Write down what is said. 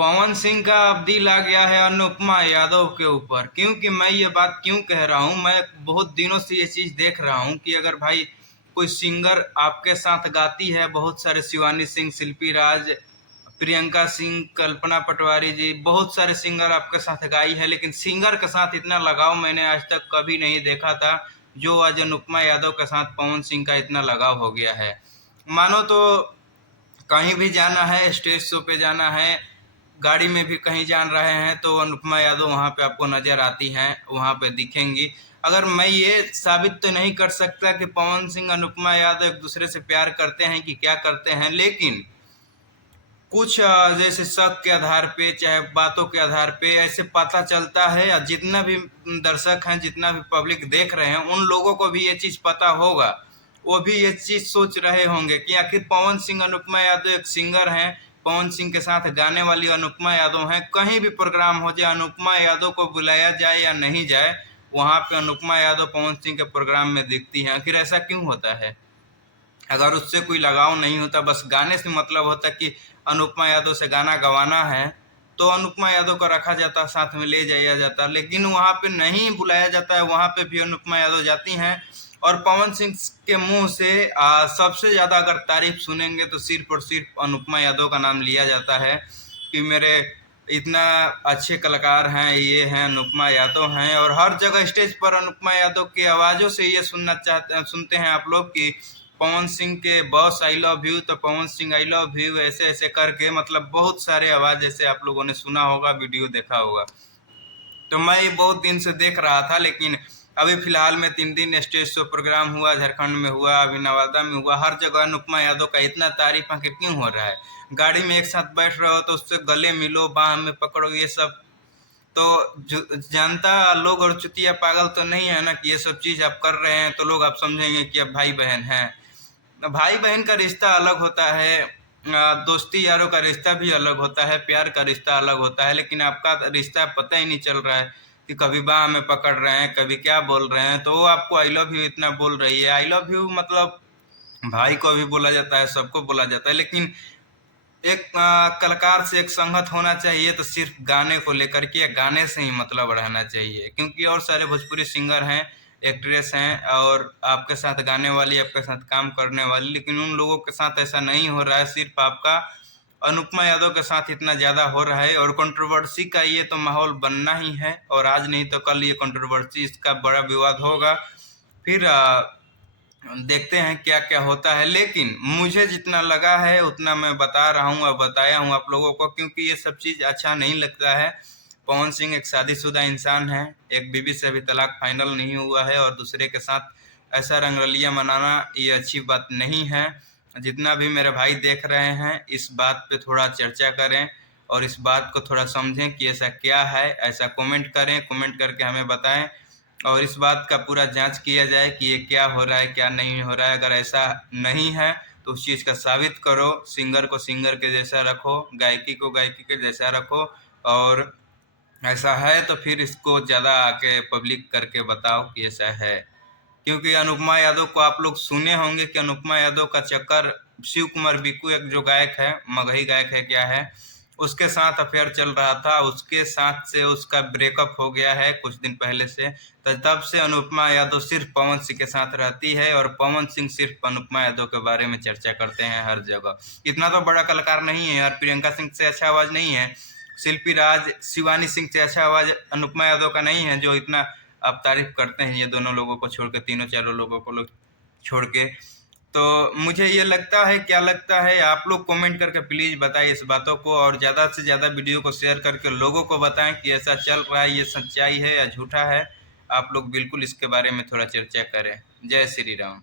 पवन सिंह का अब दिल आ गया है अनुपमा यादव के ऊपर। क्योंकि मैं ये बात क्यों कह रहा हूँ, मैं बहुत दिनों से ये चीज़ देख रहा हूँ कि अगर भाई कोई सिंगर आपके साथ गाती है, बहुत सारे शिवानी सिंह, शिल्पी राज, प्रियंका सिंह, कल्पना पटवारी जी, बहुत सारे सिंगर आपके साथ गाई है, लेकिन सिंगर के साथ इतना लगाव मैंने आज तक कभी नहीं देखा था जो आज अनुपमा यादव के साथ पवन सिंह का इतना लगाव हो गया है। मानो तो कहीं भी जाना है, स्टेज शो पे जाना है, गाड़ी में भी कहीं जान रहे हैं तो अनुपमा यादव वहाँ पे आपको नजर आती हैं, वहाँ पे दिखेंगी। अगर मैं ये साबित तो नहीं कर सकता कि पवन सिंह अनुपमा यादव एक दूसरे से प्यार करते हैं कि क्या करते हैं, लेकिन कुछ जैसे शक के आधार पे, चाहे बातों के आधार पे ऐसे पता चलता है। या जितना भी दर्शक हैं, जितना भी पब्लिक देख रहे हैं, उन लोगों को भी ये चीज पता होगा। वो भी ये चीज सोच रहे होंगे कि आखिर पवन सिंह, अनुपमा यादव एक सिंगर हैं, पवन सिंह के साथ गाने वाली अनुपमा यादव हैं। कहीं भी प्रोग्राम हो जाए, अनुपमा यादव को बुलाया जाए या नहीं जाए, वहां पे अनुपमा यादव पवन सिंह के प्रोग्राम में दिखती हैं। आखिर ऐसा क्यों होता है? अगर उससे कोई लगाव नहीं होता, बस गाने से मतलब होता कि अनुपमा यादव से गाना गवाना है, तो अनुपमा यादव को रखा जाता, साथ में ले जाया जाता। लेकिन वहाँ पे नहीं बुलाया जाता है, वहाँ पे भी अनुपमा यादव जाती हैं। और पवन सिंह के मुंह से सबसे ज़्यादा अगर तारीफ सुनेंगे तो सिर्फ और सिर्फ अनुपमा यादव का नाम लिया जाता है कि मेरे इतना अच्छे कलाकार हैं, ये हैं अनुपमा यादव हैं। और हर जगह स्टेज पर अनुपमा यादव की आवाज़ों से ये सुनते हैं आप लोग कि पवन सिंह के बॉस आई लव यू, तो Pawan Singh I love you, ऐसे ऐसे करके, मतलब बहुत सारे आवाज ऐसे आप लोगों ने सुना होगा, वीडियो देखा होगा। तो मैं ये बहुत दिन से देख रहा था, लेकिन अभी फिलहाल में 3 दिन स्टेज शो प्रोग्राम हुआ, झारखंड में हुआ, अभी नवादा में हुआ, हर जगह अनुपमा यादव का इतना तारीफ आखिर क्यों हो रहा है? गाड़ी में एक साथ बैठ रहे हो तो उससे गले मिलो, बाह में पकड़ो, ये सब तो जनता लोग और चुतिया पागल तो नहीं है ना कि ये सब चीज आप कर रहे हैं तो लोग आप समझेंगे कि अब भाई बहन हैं। भाई बहन का रिश्ता अलग होता है, दोस्ती यारों का रिश्ता भी अलग होता है, प्यार का रिश्ता अलग होता है। लेकिन आपका रिश्ता पता ही नहीं चल रहा है कि कभी बाह में पकड़ रहे हैं, कभी क्या बोल रहे हैं। तो वो आपको आई लव यू इतना बोल रही है। आई लव यू मतलब भाई को भी बोला जाता है, सबको बोला जाता है, लेकिन एक कलाकार से एक संगत होना चाहिए तो सिर्फ गाने को लेकर के, या गाने से ही मतलब रहना चाहिए। क्योंकि और सारे भोजपुरी सिंगर हैं, एक्ट्रेस हैं, और आपके साथ गाने वाली, आपके साथ काम करने वाली, लेकिन उन लोगों के साथ ऐसा नहीं हो रहा है। सिर्फ आपका अनुपमा यादव के साथ इतना ज्यादा हो रहा है। और कंट्रोवर्सी का ये तो माहौल बनना ही है, और आज नहीं तो कल ये कंट्रोवर्सी, इसका बड़ा विवाद होगा। फिर देखते हैं क्या क्या होता है। लेकिन मुझे जितना लगा है उतना मैं बता रहा हूँ और बताया हूँ आप लोगों को, क्योंकि ये सब चीज अच्छा नहीं लगता है। पवन सिंह एक शादीशुदा इंसान है, एक बीवी से अभी तलाक फाइनल नहीं हुआ है, और दूसरे के साथ ऐसा रंगरलिया मनाना ये अच्छी बात नहीं है। जितना भी मेरे भाई देख रहे हैं, इस बात पे थोड़ा चर्चा करें और इस बात को थोड़ा समझें कि ऐसा क्या है। ऐसा कमेंट करें, कमेंट करके हमें बताएं, और इस बात का पूरा जांच किया जाए कि ये क्या हो रहा है, क्या नहीं हो रहा है। अगर ऐसा नहीं है तो उस चीज़ का साबित करो। सिंगर को सिंगर के जैसा रखो, गायकी को गायकी के जैसा रखो, और ऐसा है तो फिर इसको ज़्यादा आके पब्लिक करके बताओ कि ऐसा है। क्योंकि अनुपमा यादव को आप लोग सुने होंगे कि अनुपमा यादव का चक्कर शिव कुमार बिक्कू, एक जो गायक है, मगही गायक है क्या है, उसके साथ अफेयर चल रहा था। उसके साथ से उसका ब्रेकअप हो गया है कुछ दिन पहले से। तो तब से अनुपमा यादव सिर्फ पवन सिंह के साथ रहती है, और पवन सिंह सिर्फ अनुपमा यादव के बारे में चर्चा करते हैं हर जगह। इतना तो बड़ा कलाकार नहीं है यार, प्रियंका सिंह से अच्छा आवाज नहीं है, शिल्पी राज, शिवानी सिंह से अच्छा आवाज अनुपमा यादव का नहीं है, जो इतना आप तारीफ करते हैं ये दोनों लोगों को छोड़ के, तीनों चारों लोगों को छोड़ के। तो मुझे ये लगता है, क्या लगता है आप लोग कमेंट करके प्लीज बताइए इस बातों को, और ज्यादा से ज्यादा वीडियो को शेयर करके लोगों को बताएं कि ऐसा चल रहा है, ये सच्चाई है या झूठा है। आप लोग बिल्कुल इसके बारे में थोड़ा चर्चा करें। जय श्री राम।